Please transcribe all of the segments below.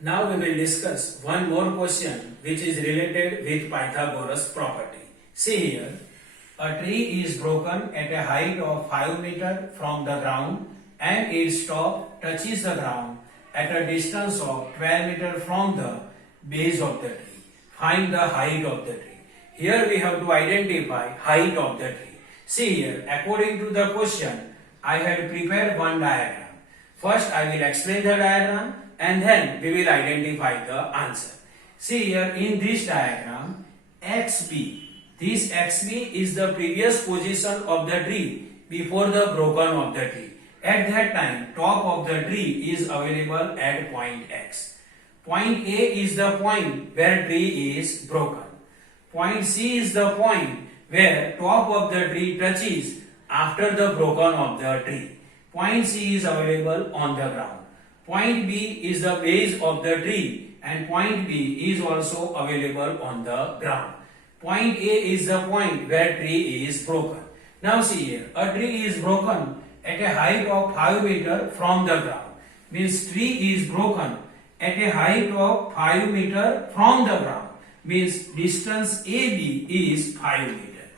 Now we will discuss one more question which is related with Pythagoras property. See here, a tree is broken at a height of 5 meter from the ground and its top touches the ground at a distance of 12 meter from the base of the tree. Find the height of the tree. Here we have to identify height of the tree. See here, according to the question, I had prepared one diagram. First I will explain the diagram and then we will identify the answer. See here in this diagram, XB. This XB is the previous position of the tree before the broken of the tree. At that time, top of the tree is available at point X. Point A is the point where tree is broken. Point C is the point where top of the tree touches after the broken of the tree. Point C is available on the ground. Point B is the base of the tree and point B is also available on the ground. Point A is the point where tree is broken. Now see here, a tree is broken at a height of 5 meter from the ground. Means tree is broken at a height of 5 meter from the ground. Means distance AB is 5 meter.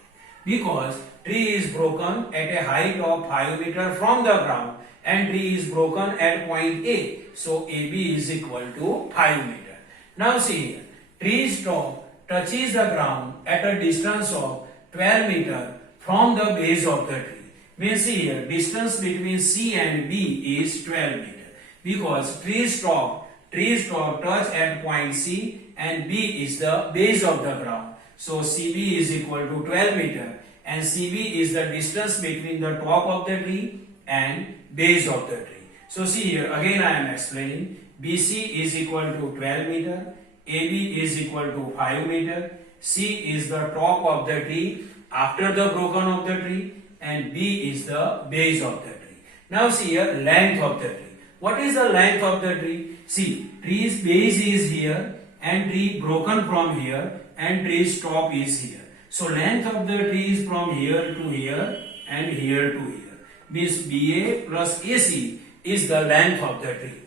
Because tree is broken at a height of 5 meter from the ground and tree is broken at point A. So AB is equal to 5 meter. Now see here, tree's top touches the ground at a distance of 12 meter from the base of the tree. Means see here, distance between C and B is 12 meter. Because tree's top touch at point C and B is the base of the ground. So CB is equal to 12 meter. And CB is the distance between the top of the tree and base of the tree. So see here, again I am explaining. BC is equal to 12 meter, AB is equal to 5 meter, C is the top of the tree after the broken of the tree and B is the base of the tree. Now see here, length of the tree. What is the length of the tree? See, tree's base is here and tree broken from here and tree's top is here. So length of the tree is from here to here and here to here. Means BA plus AC is the length of the tree.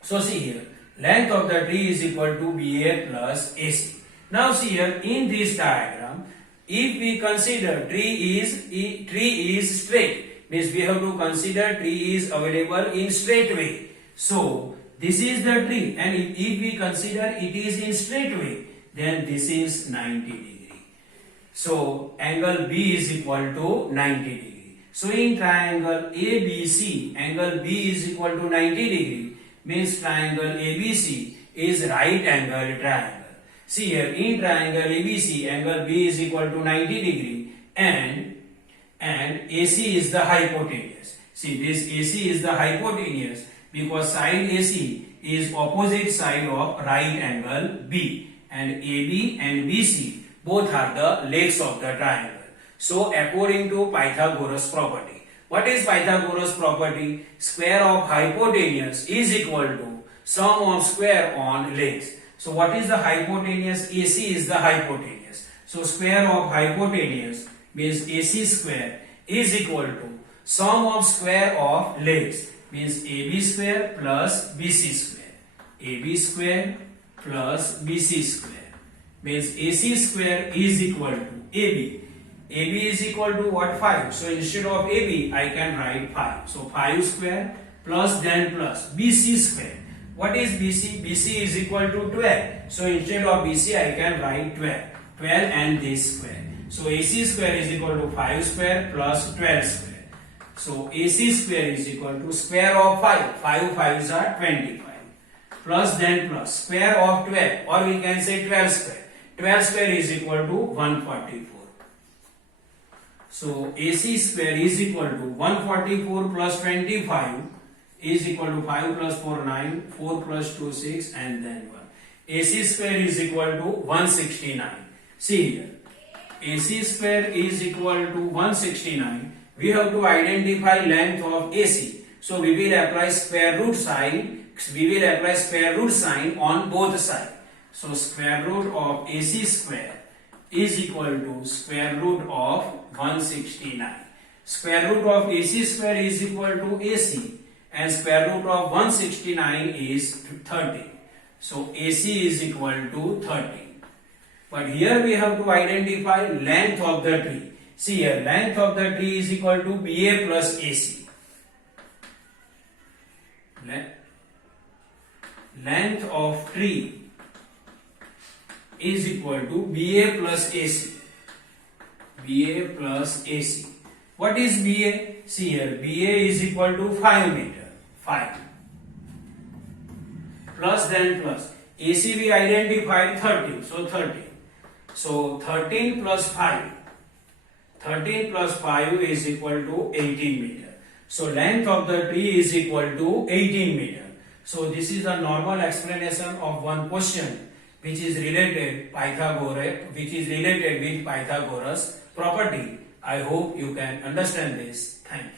So see here, length of the tree is equal to BA plus AC. Now see here in this diagram, if we consider tree is straight, means we have to consider tree is available in straight way. So this is the tree and if we consider it is in straight way, then this is 90 degree. So angle B is equal to 90 degree. So in triangle ABC, angle B is equal to 90 degree means triangle ABC is right angle triangle. See here in triangle ABC, angle B is equal to 90 degree and AC is the hypotenuse. See this AC is the hypotenuse because side AC is opposite side of right angle B and AB and BC both are the legs of the triangle. So according to Pythagoras property, what is Pythagoras property? Square of hypotenuse is equal to sum of square on legs. So what is the hypotenuse? AC is the hypotenuse. So square of hypotenuse means AC square is equal to sum of square of legs means AB square plus BC square. AB square plus BC square means AC square is equal to AB. AB is equal to what? 5. So instead of AB, I can write 5. So 5 square plus then plus BC square. What is BC? BC is equal to 12. So instead of BC, I can write 12. 12 and this square. So AC square is equal to 5 square plus 12 square. So AC square is equal to square of 5. 5 5s are 25. Plus then plus square of 12 or we can say 12 square. 12 square is equal to 144. So AC square is equal to 144 plus 25 is equal to 5 plus 4 9, 4 plus 2 6 and then 1. AC square is equal to 169. See here, AC square is equal to 169. We have to identify length of AC. So we will apply square root sign. We will apply square root sign on both sides. So square root of AC square is equal to square root of 169. Square root of AC square is equal to AC and square root of 169 is 30. So AC is equal to 30. But here we have to identify length of the tree. See here, length of the tree is equal to BA plus AC. Length of tree is equal to BA plus AC. BA plus AC. What is BA? See here, BA is equal to 5 meter. 5. Plus then plus. AC we identified 30. So 30. So 13 plus 5. 13 plus 5 is equal to 18 meter. So length of the tree is equal to 18 meter. So this is a normal explanation of one question which is related with Pythagoras property. I hope you can understand this. Thank you.